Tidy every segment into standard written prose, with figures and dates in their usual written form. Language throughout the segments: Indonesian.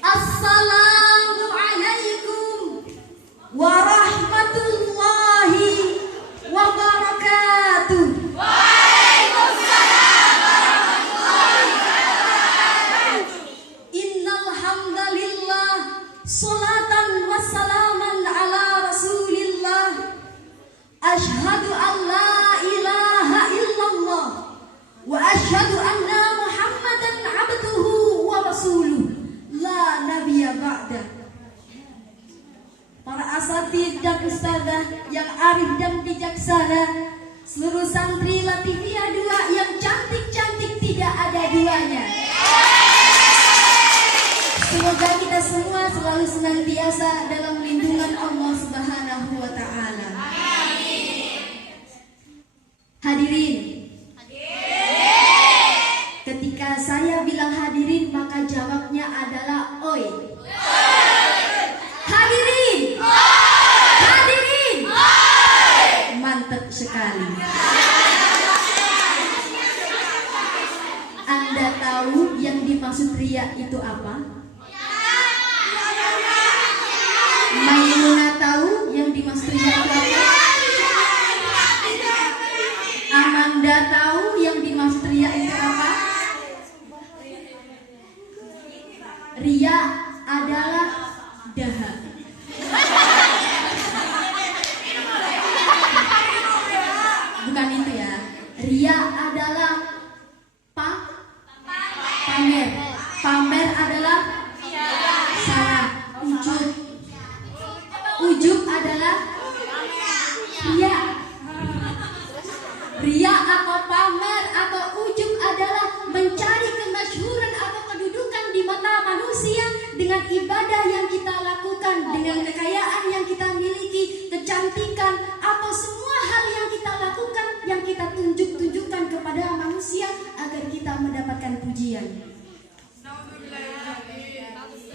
Assalamualaikum warahmatullahi wabarakatuh. Waalaikumsalam warahmatullahi wabarakatuh. Innal hamdalillah, sholatan wassalaman ala Rasulillah. Asyhadu an la ilaha illallah wa asyhadu anna Muhammadan abduhu wa rasuluh. La nabiyya ba'da. Para asatidz dan ustadzah yang arif dan bijaksana, seluruh santri Latifiyah 2 yang cantik-cantik tidak ada duanya. Semoga kita semua selalu senantiasa dalam lindungan Allah Subhanahu wa taala. Hadirin. Ketika saya bilang hadirin, maka jawabnya adalah oi. Hadirin. Hadirin. Mantap sekali. Anda tahu yang dimaksud riya itu apa? Maimunah tahu yang dimaksud riya itu apa? Amanda tahu yang dimaksud riya itu apa? Riya adalah dahak. Bukan itu ya. Riya adalah pamer. Pamer adalah salah. Ujub adalah riya. Riya atau pamer atau ujub adalah mencari kemasyhuran atau kedudukan di mata manusia dengan ibadah yang kita lakukan, dengan kekayaan yang kita miliki, kecantikan, atau semua hal yang kita lakukan yang kita tunjukkan kepada manusia agar kita mendapatkan pujian.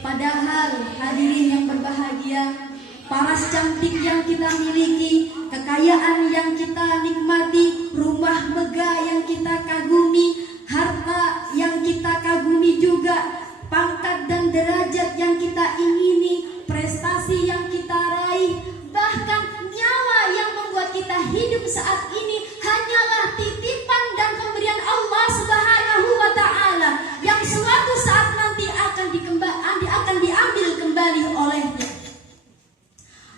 Padahal hadirin yang berbahagia, paras cantik yang kita miliki, kekayaan yang kita nikmati, rumah megah yang kita kagumi, harta yang kita kagumi juga, pangkat dan derajat yang kita ingini, prestasi yang kita raih, bahkan nyawa yang membuat kita hidup saat ini hanyalah titipan dan pemberian Allah Subhanahu wa taala yang suatu saat nanti akan diambil kembali olehnya.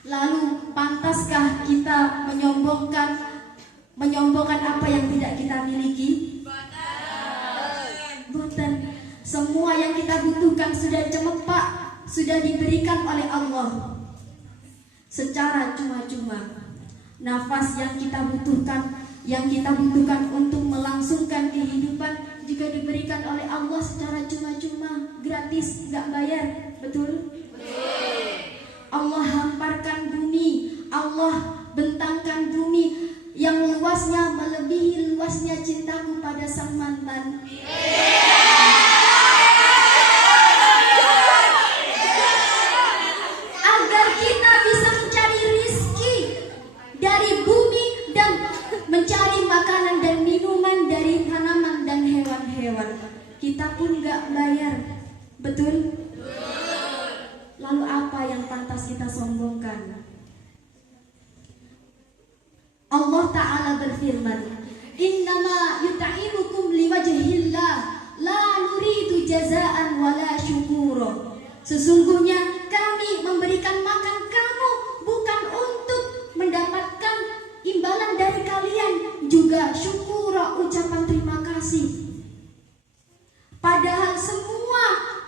Lalu pantaskah kita menyombongkan apa yang tidak kita miliki? Boten. Semua yang kita butuhkan sudah cemepak, sudah diberikan oleh Allah secara cuma-cuma. Nafas yang kita butuhkan untuk melangsungkan kehidupan juga diberikan oleh Allah secara cuma-cuma, gratis, nggak bayar. Betul? Allah hamparkan bumi, Allah bentangkan bumi yang luasnya melebihi luasnya cintaku pada sang mantan. Agar kita bisa mencari rizki dari bumi dan mencari makanan dan minuman dari tanaman dan hewan-hewan. Kita pun gak bayar. Betul? Lalu apa yang pantas kita sombongkan? Allah Ta'ala berfirman, Innama yut'imukum liwajhillah la nuridu jazaan wala syukuro. Sesungguhnya kami memberikan makan kamu bukan untuk mendapatkan imbalan dari kalian, juga syukuro, ucapan terima kasih. Padahal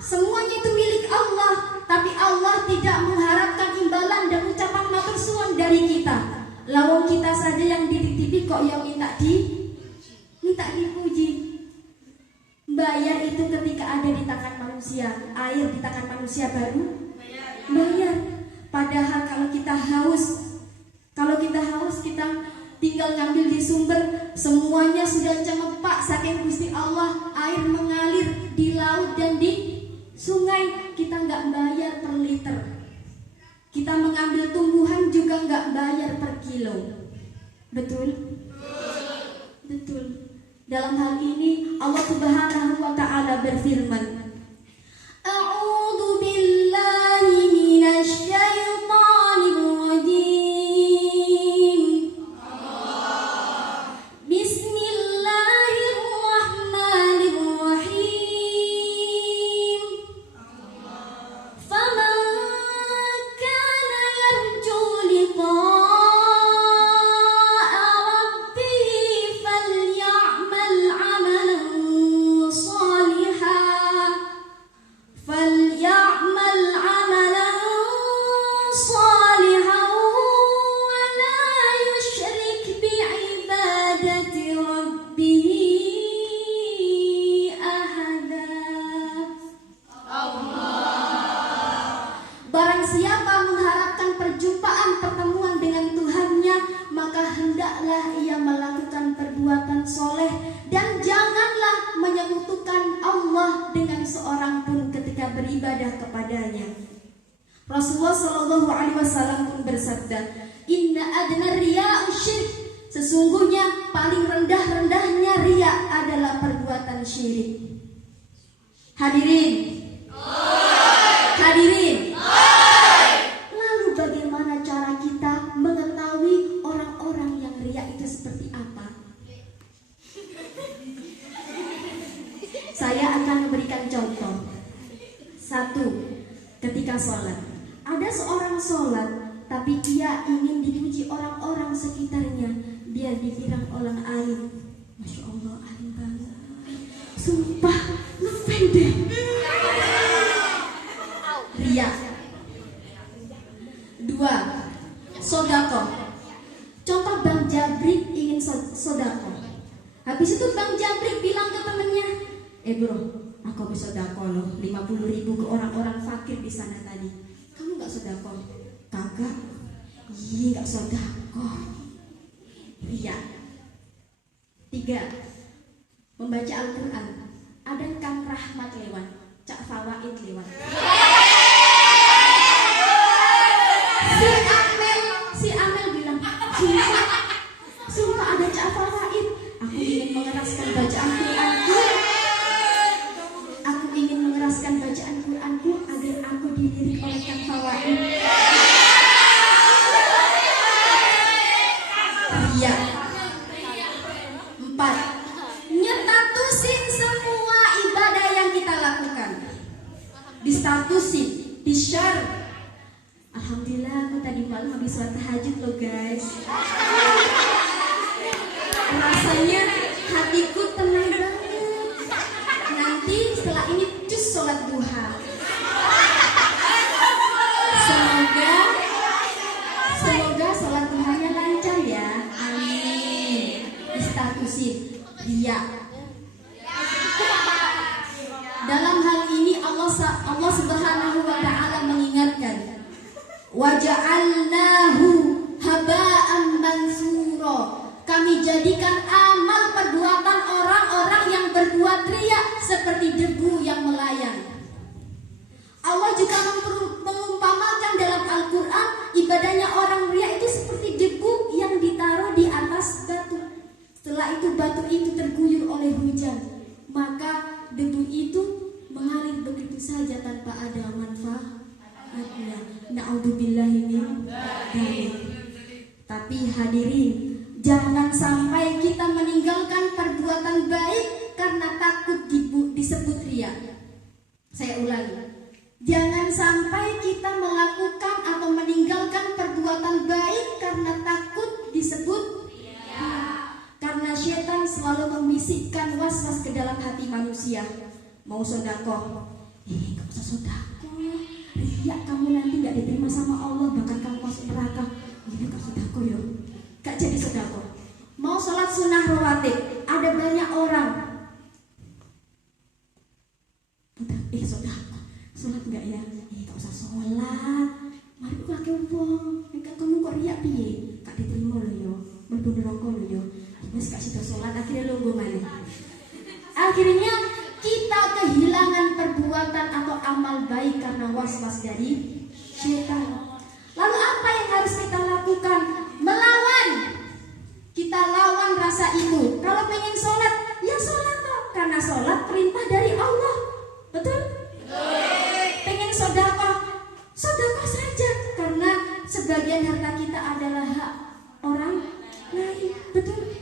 semuanya itu milik Allah, tapi Allah tidak mengharapkan imbalan dan ucapan matur suwun dari kita. Lawang kita saja yang dititipi kok yang minta dipuji. Bayar itu ketika ada di tangan manusia, air di tangan manusia baru bayar. Padahal kalau kita haus kita tinggal ngambil di sumber, semuanya sudah cemepak saking Gusti Allah, air mengalir di laut dan di sungai, kita nggak bayar per liter. Kita mengambil tumbuhan juga nggak bayar per kilo. Betul? Betul. Dalam hal ini Allah Subhanahu wa taala berfirman, A'udzu فليعمل عملا صالحا ولا يشرك بعبادة ربه أحدا. Barang siapa mengharapkan pertemuan dengan Tuhannya, maka hendaklah ia melakukan perbuatan soleh dan janganlah menyekutukan Allah dengan seorang pun ketika beribadah kepadanya. Rasulullah Shallallahu Alaihi Wasallam pun bersabda, Inna adna riya'u syirik, sesungguhnya paling rendah-rendahnya riya adalah perbuatan syirik. Hadirin, hadirin. Lalu bagaimana cara kita mengetahui orang-orang yang riya itu seperti apa? Saya akan memberikan contoh. Satu, ketika sholat, ada seorang sholat, tapi dia ingin dipuji orang-orang sekitarnya. Dia dibilang orang alim, Masya Allah alim banget, sumpah ngepede. Riya. Dua, sodakoh. Contoh Bang Jabrik ingin sodakoh. Habis itu Bang Jabrik bilang ke temennya, bro, aku bisa sodakoh loh 50.000 ke orang-orang fakir di sana tadi. Kamu gak sodakoh? Kagak. Iya gak sodakoh. Riya. Tiga, membaca Al-Quran. Ada Kang Rahmat lewat, Cak Fawaid lewat. Si Amel bilang, sumpah ada Cak Fawaid. Aku ingin mengeraskan bacaan Quranku. Aku ingin mengeraskan bacaan Quranku agar aku dilirik oleh Kang Fawaid. Riya. 4, nyetatusin semua ibadah yang kita lakukan. Distatusin, di-share. Alhamdulillah aku tadi malam habis sholat tahajud loh guys. Rasanya hatiku tenang banget. Nanti setelah ini cus sholat duha. Semoga sholat duhanya lancar ya. Amin. Distatusin dia. Dalam hal ini Allah Subhanahu wa Ta'ala mengingatkan, waja'alnahu haba'an mansura. Kami jadikan amal perbuatan orang-orang yang berbuat riya seperti debu yang melayang. Allah juga mengumpamakan dalam Al-Quran ibadahnya orang riya itu seperti debu yang ditaruh di atas batu. Setelah itu batu itu terguyur oleh hujan, maka debu itu mengalir begitu saja tanpa ada manfaatnya. Na'udzubillahi min dzalik. Tapi hadirin, jangan sampai kita meninggalkan perbuatan baik karena takut disebut riya. Saya ulangi, jangan sampai kita melakukan atau meninggalkan perbuatan baik karena takut disebut riya. Karena setan selalu membisikkan was-was ke dalam hati manusia. Mau sedekah, gak usah sedekah. Riya kamu nanti gak diterima sama Allah, bahkan kamu masuk neraka. Ini gak sedekah yo, gak jadi sedekah. Mau sholat sunnah rawatib, ada banyak orang. Sedekah, sholat gak ya? Gak usah sholat. Mari aku lagi uang. Kamu kok riya piye? Gak diterima lo yo, mlebu neraka lo yo. Wes gak sida sholat, akhirnya lungguh maneh. Akhirnya kita kehilangan perbuatan atau amal baik karena was-was dari syaitan. Lalu apa yang harus kita lakukan? Melawan. Kita lawan rasa itu. Kalau pengen sholat, ya sholat toh. Karena sholat perintah dari Allah. Betul? Pengen sedekah, sedekah saja. Karena sebagian harta kita adalah hak orang lain. Betul?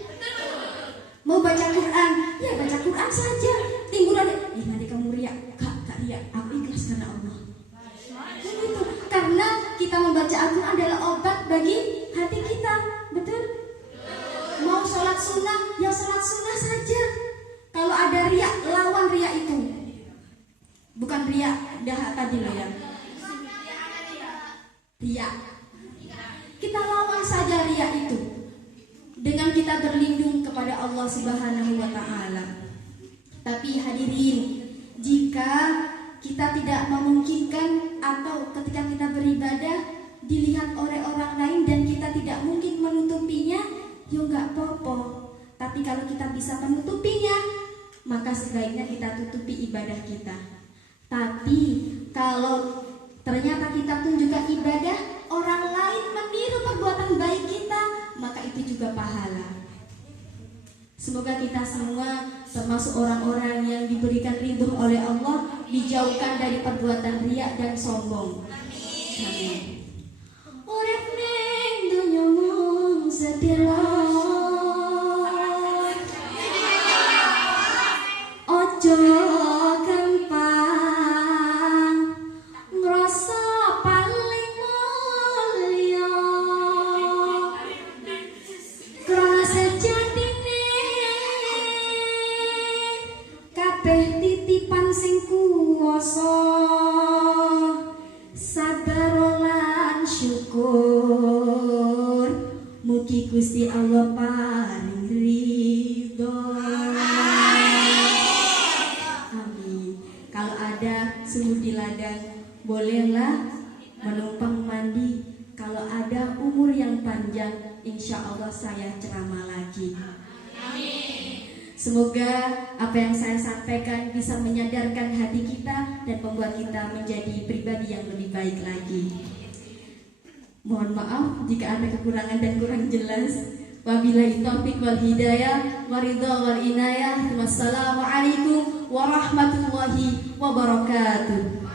Mau baca Quran, ya baca Quran saja. Timbulan, nanti kamu riak, kak riak. Aku ikhlas karena Allah. Begitu. Karena kita membaca Al-Quran adalah obat bagi hati kita. Betul? Mau sholat sunnah, ya sholat sunnah saja. Kalau ada riak, lawan riak itu. Bukan riya, dah tadi loh ya. Riya. Kita lawan saja riya itu dengan kita berlindung kepada Allah Subhanahu wa taala. Tapi hadirin, jika kita tidak memungkinkan atau ketika kita beribadah dilihat oleh orang lain dan kita tidak mungkin menutupinya, ya enggak apa-apa. Tapi kalau kita bisa menutupinya, maka sebaiknya kita tutupi ibadah kita. Tapi kalau ternyata kita tunjukkan ibadah, orang lain meniru perbuatan baik kita, maka itu juga pahala. Semoga kita semua termasuk orang-orang yang diberikan ridho oleh Allah, dijauhkan dari perbuatan riya dan sombong. Amin. Urip ning dunya mung sedherek, ojo gampang ngrasa paling mulya, krana sejatine kabeh titipan sing kuwasa, sabar lan syukur, mugi Gusti Allah paring ridho. Amin. Kalau ada sumur di ladang, bolehlah menumpang mandi. Kalau ada umur yang panjang, insya Allah saya ceramah lagi. Semoga apa yang saya sampaikan bisa menyadarkan hati kita dan membuat kita menjadi pribadi yang lebih baik lagi. Mohon maaf jika ada kekurangan dan kurang jelas. Wabillahi taufiq wal hidayah, waridha wal inayah. Wassalamualaikum warahmatullahi wabarakatuh.